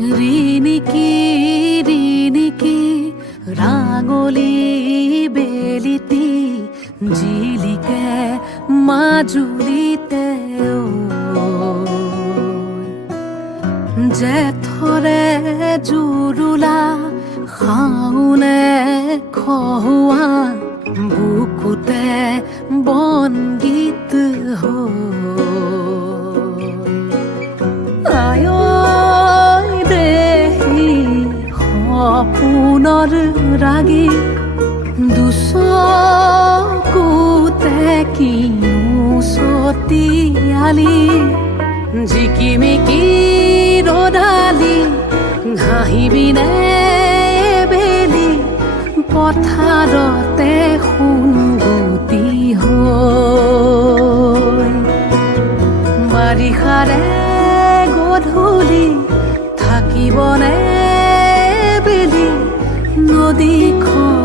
ৰিণিকি ৰিণিকি ৰাঙলী বেলিটি জিলিকে মাজুলীতে জেঠৰে জুৰুলা শাওনে খহুৱা বুকুতে বনগীত আয় দেহি সপোনৰ ৰাগী দুচকুতে কিনো চতিয়ালি জিকিমিকি ৰদালি ঘাঁহিবিনে বেলি পথাৰতে সোণগুটি হৈ বাৰিষাৰে গধূলি থাকিবনে বেলি নদীখন